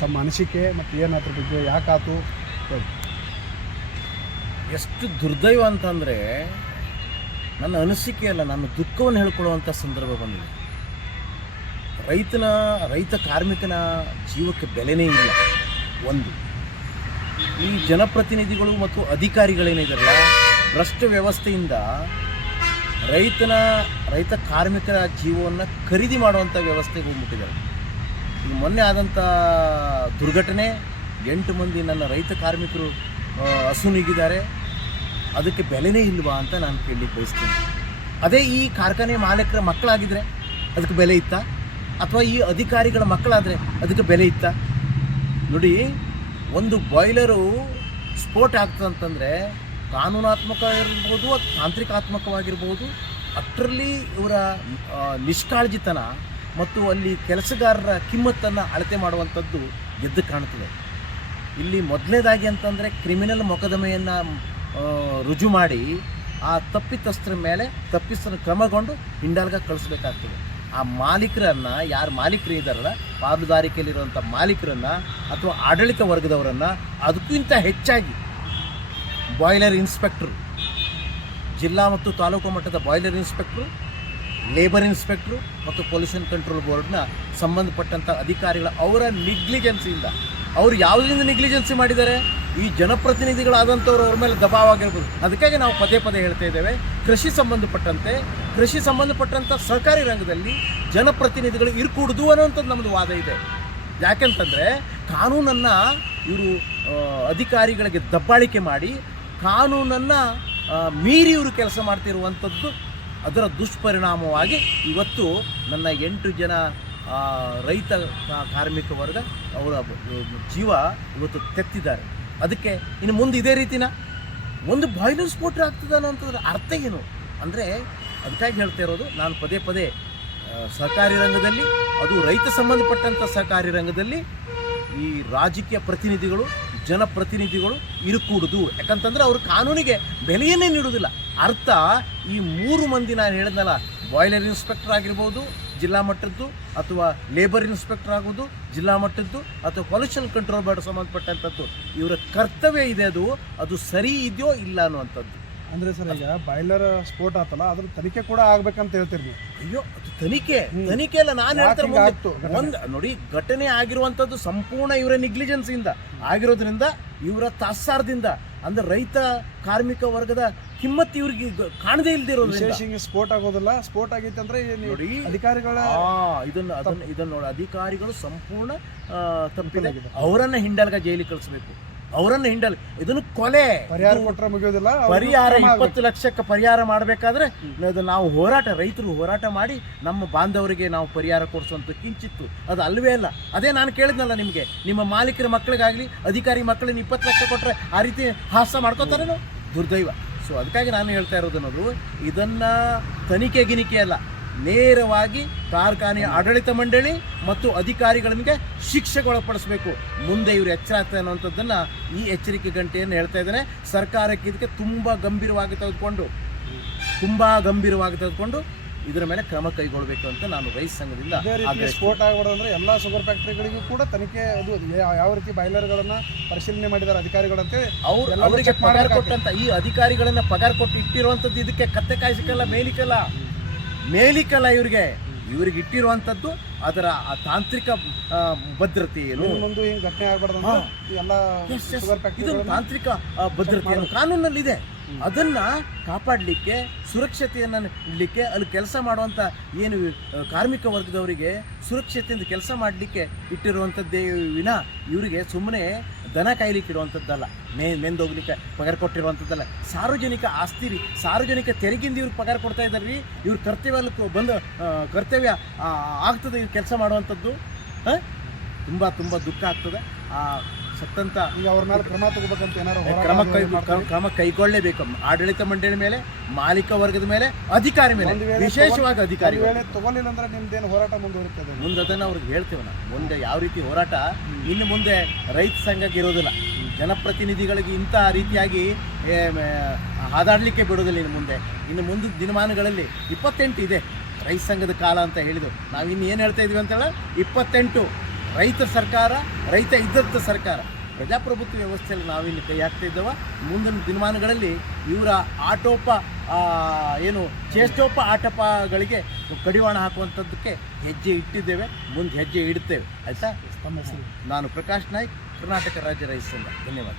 ತಮ್ಮ ಅನಿಸಿಕೆ ಮತ್ತು ಏನು ಅದ್ರ ಬಗ್ಗೆ ಯಾಕಾತು ಹೇಳಿ. ಎಷ್ಟು ದುರ್ದೈವ ಅಂತಂದರೆ ನನ್ನ ಅನಿಸಿಕೆ ಅಲ್ಲ, ನನ್ನ ದುಃಖವನ್ನು ಹೇಳ್ಕೊಳ್ಳುವಂಥ ಸಂದರ್ಭ ಬಂದಿದೆ. ರೈತ ಕಾರ್ಮಿಕನ ಜೀವಕ್ಕೆ ಬೆಲೆನೇ ಇಲ್ಲ. ಒಂದು, ಈ ಜನಪ್ರತಿನಿಧಿಗಳು ಮತ್ತು ಅಧಿಕಾರಿಗಳೇನಿದಾರಲ್ಲ, ಭ್ರಷ್ಟ ವ್ಯವಸ್ಥೆಯಿಂದ ರೈತ ಕಾರ್ಮಿಕರ ಜೀವವನ್ನು ಖರೀದಿ ಮಾಡುವಂಥ ವ್ಯವಸ್ಥೆಗೆ ಹೋಗ್ಬಿಟ್ಟಿದ್ದಾರೆ. ಈ ಮೊನ್ನೆ ಆದಂಥ ದುರ್ಘಟನೆ, 8 ಮಂದಿ ನನ್ನ ರೈತ ಕಾರ್ಮಿಕರು ಅಸುನೀಗಿದ್ದಾರೆ. ಅದಕ್ಕೆ ಬೆಲೆನೇ ಇಲ್ವಾ ಅಂತ ನಾನು ಕೇಳಲಿಕ್ಕೆ ಬಯಸ್ತೀನಿ. ಅದೇ ಈ ಕಾರ್ಖಾನೆ ಮಾಲೀಕರ ಮಕ್ಕಳಾಗಿದ್ದರೆ ಅದಕ್ಕೆ ಬೆಲೆ ಇತ್ತಾ? ಅಥವಾ ಈ ಅಧಿಕಾರಿಗಳ ಮಕ್ಕಳಾದರೆ ಅದಕ್ಕೆ ಬೆಲೆ ಇತ್ತಾ? ನೋಡಿ, ಒಂದು ಬಾಯ್ಲರು ಸ್ಫೋಟ ಆಗ್ತದಂತಂದರೆ ಕಾನೂನಾತ್ಮಕ ಇರ್ಬೋದು, ತಾಂತ್ರಿಕಾತ್ಮಕವಾಗಿರ್ಬೋದು, ಅಷ್ಟರಲ್ಲಿ ಇವರ ನಿಷ್ಕಾಳಜಿತನ ಮತ್ತು ಅಲ್ಲಿ ಕೆಲಸಗಾರರ ಕಿಮ್ಮತ್ತನ್ನು ಅಳತೆ ಮಾಡುವಂಥದ್ದು ಎದ್ದು ಕಾಣ್ತದೆ. ಇಲ್ಲಿ ಮೊದಲನೇದಾಗಿ ಅಂತಂದರೆ ಕ್ರಿಮಿನಲ್ ಮೊಕದ್ದಮೆಯನ್ನು ರುಜು ಮಾಡಿ ಆ ತಪ್ಪಿತಸ್ಥರ ಮೇಲೆ ತಪ್ಪಿತರ ಕ್ರಮಗೊಂಡು ಹಿಂಡಲ್ಗ ಕಳಿಸ್ಬೇಕಾಗ್ತದೆ. ಆ ಮಾಲೀಕರನ್ನು, ಯಾರು ಮಾಲೀಕರು ಇದ್ದಾರಲ್ಲ, ಪಾಲುದಾರಿಕೆಯಲ್ಲಿರುವಂಥ ಮಾಲೀಕರನ್ನು ಅಥವಾ ಆಡಳಿತ ವರ್ಗದವರನ್ನು, ಅದಕ್ಕಿಂತ ಹೆಚ್ಚಾಗಿ ಬಾಯ್ಲರ್ ಇನ್ಸ್ಪೆಕ್ಟ್ರು, ಜಿಲ್ಲಾ ಮತ್ತು ತಾಲೂಕು ಮಟ್ಟದ ಬಾಯ್ಲರ್ ಇನ್ಸ್ಪೆಕ್ಟ್ರು, ಲೇಬರ್ ಇನ್ಸ್ಪೆಕ್ಟ್ರು ಮತ್ತು ಪೊಲ್ಯೂಷನ್ ಕಂಟ್ರೋಲ್ ಬೋರ್ಡ್ನ ಸಂಬಂಧಪಟ್ಟಂಥ ಅಧಿಕಾರಿಗಳ ಅವರ ನೆಗ್ಲಿಜೆನ್ಸಿಯಿಂದ, ಅವರು ಯಾವುದರಿಂದ ನೆಗ್ಲಿಜೆನ್ಸಿ ಮಾಡಿದ್ದಾರೆ? ಈ ಜನಪ್ರತಿನಿಧಿಗಳಾದಂಥವ್ರು ಅವ್ರ ಮೇಲೆ ದಬಾವಾಗಿರ್ಬೋದು. ಅದಕ್ಕಾಗಿ ನಾವು ಪದೇ ಪದೇ ಹೇಳ್ತಾ ಇದ್ದೇವೆ, ಕೃಷಿ ಸಂಬಂಧಪಟ್ಟಂಥ ಸಹಕಾರಿ ರಂಗದಲ್ಲಿ ಜನಪ್ರತಿನಿಧಿಗಳು ಇರ್ಕೂಡ್ದು ಅನ್ನೋಂಥದ್ದು ನಮ್ಮದು ವಾದ ಇದೆ. ಯಾಕೆಂತಂದರೆ ಕಾನೂನನ್ನು ಇವರು ಅಧಿಕಾರಿಗಳಿಗೆ ದಬ್ಬಾಳಿಕೆ ಮಾಡಿ ಕಾನೂನನ್ನು ಮೀರಿ ಇವರು ಕೆಲಸ ಮಾಡ್ತಿರುವಂಥದ್ದು, ಅದರ ದುಷ್ಪರಿಣಾಮವಾಗಿ ಇವತ್ತು ನನ್ನ 8 ಜನ ರೈತ ಕಾರ್ಮಿಕ ವರ್ಗ ಅವರ ಜೀವ ಇವತ್ತು ತೆತ್ತಿದ್ದಾರೆ. ಅದಕ್ಕೆ ಇನ್ನು ಮುಂದೆ ಇದೇ ರೀತಿನ ಒಂದು ಬಾಯ್ಲರ್ ಸ್ಫೋಟ ಆಗ್ತದೆ ಅನ್ನೋಂಥದ್ರ ಅರ್ಥ ಏನು ಅಂದರೆ, ಅದಕ್ಕಾಗಿ ಹೇಳ್ತಾ ಇರೋದು ನಾನು ಪದೇ ಪದೇ ಸಹಕಾರಿ ರಂಗದಲ್ಲಿ, ಅದು ರೈತ ಸಂಬಂಧಪಟ್ಟಂಥ ಸಹಕಾರಿ ರಂಗದಲ್ಲಿ ಈ ರಾಜಕೀಯ ಪ್ರತಿನಿಧಿಗಳು, ಜನಪ್ರತಿನಿಧಿಗಳು ಇರುಕೂಡುದು. ಯಾಕಂತಂದರೆ ಅವರು ಕಾನೂನಿಗೆ ಬೆಲೆಯನ್ನೇ ನೀಡುವುದಿಲ್ಲ. ಅರ್ಥ, ಈ 3 ಮಂದಿ ನಾನು ಹೇಳಿದ್ನಲ್ಲ, ಬಾಯ್ಲರ್ ಇನ್ಸ್ಪೆಕ್ಟರ್ ಆಗಿರ್ಬೋದು ಜಿಲ್ಲಾ ಮಟ್ಟದ್ದು, ಅಥವಾ ಲೇಬರ್ ಇನ್ಸ್ಪೆಕ್ಟರ್ ಆಗೋದು ಜಿಲ್ಲಾ ಮಟ್ಟದ್ದು, ಅಥವಾ ಪೊಲ್ಯೂಷನ್ ಕಂಟ್ರೋಲ್ ಬೋರ್ಡ್ ಸಂಬಂಧಪಟ್ಟಂಥದ್ದು, ಇವರ ಕರ್ತವ್ಯ ಇದೆ. ಅದು ಸರಿ ಇದೆಯೋ ಇಲ್ಲ ಅನ್ನುವಂಥದ್ದು. ಅಂದರೆ ಸರ್, ಈಗ ಬಾಯ್ಲರ್ ಸ್ಫೋಟ ಆತಲ್ಲ, ಅದ್ರ ತನಿಖೆ ಕೂಡ ಆಗ್ಬೇಕಂತ ಹೇಳ್ತೀರಿ ನೀವು. ಅಯ್ಯೋ, ಅದು ತನಿಖೆ ಅಲ್ಲ, ನಾನು ಹೇಳ್ತಾರೆ ನೋಡಿ, ಘಟನೆ ಆಗಿರುವಂಥದ್ದು ಸಂಪೂರ್ಣ ಇವರ ನೆಗ್ಲಿಜೆನ್ಸಿಯಿಂದ ಆಗಿರೋದ್ರಿಂದ, ಇವರ ತಾತ್ಸಾರದಿಂದ, ಅಂದ್ರೆ ರೈತ ಕಾರ್ಮಿಕ ವರ್ಗದ ಕಿಮ್ಮತ್ತು ಇವ್ರಿಗೆ ಕಾಣದೇ ಇಲ್ದಿರೋದ್ರಿಂದ ಸ್ಫೋಟ ಆಗೋದಿಲ್ಲ. ಸ್ಫೋಟ ಆಗೈತೆ ಅಂದ್ರೆ ನೋಡಿ, ಅಧಿಕಾರಿಗಳ ಇದನ್ನ ನೋಡಿ, ಅಧಿಕಾರಿಗಳು ಸಂಪೂರ್ಣ ತಪ್ಪಿದೆ. ಅವರನ್ನ ಹಿಂಡಲ್ಗ ಜೈಲಿಗೆ ಕಳಿಸ್ಬೇಕು, ಅವರನ್ನು ಹಿಂಡಲ್. ಇದನ್ನು ಕೊಲೆ. ಪರಿಹಾರ ಕೊಟ್ಟರೆ ಮುಗಿಯೋದಿಲ್ಲ. ಪರಿಹಾರ 20 ಲಕ್ಷಕ್ಕೆ ಪರಿಹಾರ ಮಾಡಬೇಕಾದ್ರೆ ನಾವು ರೈತರು ಹೋರಾಟ ಮಾಡಿ ನಮ್ಮ ಬಾಂಧವರಿಗೆ ನಾವು ಪರಿಹಾರ ಕೊಡಿಸುವಂಥ ಕಿಂಚಿತ್ತು ಅದು ಅಲ್ವೇ ಅಲ್ಲ. ಅದೇ ನಾನು ಕೇಳಿದ್ನಲ್ಲ ನಿಮಗೆ, ನಿಮ್ಮ ಮಾಲೀಕರ ಮಕ್ಕಳಿಗಾಗಲಿ ಅಧಿಕಾರಿ ಮಕ್ಕಳಿಗೆ 20 ಲಕ್ಷ ಕೊಟ್ಟರೆ ಆ ರೀತಿ ಹಾಸ್ಯ ಮಾಡ್ಕೋತಾರೇನೋ, ದುರ್ದೈವ. ಸೊ ಅದಕ್ಕಾಗಿ ನಾನು ಹೇಳ್ತಾ ಇರೋದನ್ನೋದು, ಇದನ್ನು ಗಿನಿಕೆ ಅಲ್ಲ, ನೇರವಾಗಿ ಕಾರ್ಖಾನೆ ಆಡಳಿತ ಮಂಡಳಿ ಮತ್ತು ಅಧಿಕಾರಿಗಳಿಗೆ ಶಿಕ್ಷೆಗೊಳಪಡಿಸಬೇಕು. ಮುಂದೆ ಇವರು ಎಚ್ಚರ ಆಗ್ತದೆ ಅನ್ನುವಂಥದ್ದನ್ನು ಈ ಎಚ್ಚರಿಕೆ ಗಂಟೆಯನ್ನು ಹೇಳ್ತಾ ಇದ್ದೇನೆ. ಸರ್ಕಾರಕ್ಕೆ ಇದಕ್ಕೆ ತುಂಬ ಗಂಭೀರವಾಗಿ ತೆಗೆದುಕೊಂಡು ಇದರ ಮೇಲೆ ಕ್ರಮ ಕೈಗೊಳ್ಳಬೇಕು ಅಂತ ನಾನು ರೈತ ಸಂಘದಿಂದ. ಸ್ಫೋಟ ಆಗಬಾರ್ದಂದ್ರೆ ಎಲ್ಲ ಶುಗರ್ ಫ್ಯಾಕ್ಟರಿಗಳಿಗೂ ಕೂಡ ತನಿಖೆ, ಅದು ಯಾವ ರೀತಿ ಬಾಯ್ಲರ್ಗಳನ್ನು ಪರಿಶೀಲನೆ ಮಾಡಿದ್ದಾರೆ ಅಧಿಕಾರಿಗಳಂತೆ, ಅವರಿಗೆ ಪಗಾರ ಕೊಟ್ಟಂತ ಈ ಅಧಿಕಾರಿಗಳನ್ನ ಪಗಾರ ಕೊಟ್ಟು ಇಟ್ಟಿರುವಂಥದ್ದು ಇದಕ್ಕೆ ಕತ್ತೆ ಕಾಯಿಸಿಕಲ್ಲ, ಮೇಲಿಕಲ್ಲ ಇವರಿಗೆ ಇಟ್ಟಿರುವಂಥದ್ದು ಅದರ ತಾಂತ್ರಿಕ ಭದ್ರತೆ ಏನು, ಮುಂದೆ ಹಿಂಗೆ ಘಟನೆ ಆಗಬಾರ್ದು ಎಲ್ಲ ಇದು ತಾಂತ್ರಿಕ ಭದ್ರತೆ ಕಾನೂನಲ್ಲಿದೆ. ಅದನ್ನು ಕಾಪಾಡಲಿಕ್ಕೆ, ಸುರಕ್ಷತೆಯನ್ನು ಇಡಲಿಕ್ಕೆ, ಅಲ್ಲಿ ಕೆಲಸ ಮಾಡುವಂಥ ಏನು ಕಾರ್ಮಿಕ ವರ್ಗದವರಿಗೆ ಸುರಕ್ಷತೆಯಿಂದ ಕೆಲಸ ಮಾಡಲಿಕ್ಕೆ ಇಟ್ಟಿರುವಂಥದ್ದೇ ವಿನ ಇವರಿಗೆ ಸುಮ್ಮನೆ ದನ ಕಾಯ್ಲಿಕ್ಕೆ ಇಡುವಂಥದ್ದಲ್ಲ, ಮೆಂದೋಗ್ಲಿಕ್ಕೆ ಪಗಾರ ಕೊಟ್ಟಿರುವಂಥದ್ದಲ್ಲ. ಸಾರ್ವಜನಿಕ ಆಸ್ತಿ, ಸಾರ್ವಜನಿಕ ತೆರಿಗೆಯಿಂದ ಇವ್ರಿಗೆ ಪಗಾರ ಕೊಡ್ತಾ ಇದ್ದಾರೆ ರೀ. ಇವ್ರ ಕರ್ತವ್ಯ ಆಗ್ತದೆ ಇವ್ರು ಕೆಲಸ ಮಾಡುವಂಥದ್ದು. ತುಂಬ ದುಃಖ ಆಗ್ತದೆ. ಸತ್ತಂತ ಈಗ ಅವ್ರ ಮೇಲೆ ಕ್ರಮ ತಗೋಬೇಕಂತ ಏನಾರು ಕ್ರಮ ಕೈಗೊಳ್ಳಲೇಬೇಕು. ಆಡಳಿತ ಮಂಡಳಿ ಮೇಲೆ, ಮಾಲೀಕ ವರ್ಗದ ಮೇಲೆ, ಅಧಿಕಾರಿ ಮೇಲೆ, ವಿಶೇಷವಾಗಿ ಅಧಿಕಾರಿ ತಗೊಳ್ಳಿಲ್ಲ ಅಂದ್ರೆ ನಿಮ್ದೇನು ಹೋರಾಟ ಮುಂದುವರಿತದೆ? ಮುಂದೆ ಅದನ್ನು ಅವ್ರಿಗೆ ಹೇಳ್ತೇವೆ ನಾವು. ಮುಂದೆ ಯಾವ ರೀತಿ ಹೋರಾಟ, ಇನ್ನು ಮುಂದೆ ರೈತ ಸಂಘಕ್ಕೆ ಇರೋದಿಲ್ಲ, ಜನಪ್ರತಿನಿಧಿಗಳಿಗೆ ಇಂಥ ರೀತಿಯಾಗಿ ಹಾದಾಡಲಿಕ್ಕೆ ಬಿಡೋದಿಲ್ಲ. ಇನ್ನು ಮುಂದೆ ದಿನಮಾನಗಳಲ್ಲಿ 28 ಇದೆ ರೈತ ಸಂಘದ ಕಾಲ ಅಂತ ಹೇಳಿದ್ರು. ನಾವು ಇನ್ನು ಏನು ಹೇಳ್ತಾ ಇದ್ವಿ ಅಂತೇಳಿ 28 ರೈತ ಸರ್ಕಾರ, ರೈತ ಇದ್ದಂಥ ಸರ್ಕಾರ. ಪ್ರಜಾಪ್ರಭುತ್ವ ವ್ಯವಸ್ಥೆಯಲ್ಲಿ ನಾವಿಲ್ಲಿ ಕೈ ಹಾಕ್ತಾ ಇದ್ದೇವೆ. ಮುಂದಿನ ದಿನಮಾನಗಳಲ್ಲಿ ಇವರ ಚೇಷ್ಟೋಪ ಆಟಪಗಳಿಗೆ ಕಡಿವಾಣ ಹಾಕುವಂಥದ್ದಕ್ಕೆ ಹೆಜ್ಜೆ ಇಟ್ಟಿದ್ದೇವೆ, ಮುಂದೆ ಹೆಜ್ಜೆ ಇಡ್ತೇವೆ. ಆಯಿತಾ? ನಾನು ಪ್ರಕಾಶ್ ನಾಯ್ಕ್, ಕರ್ನಾಟಕ ರಾಜ್ಯ ರೈತ ಸಂಘ. ಧನ್ಯವಾದ.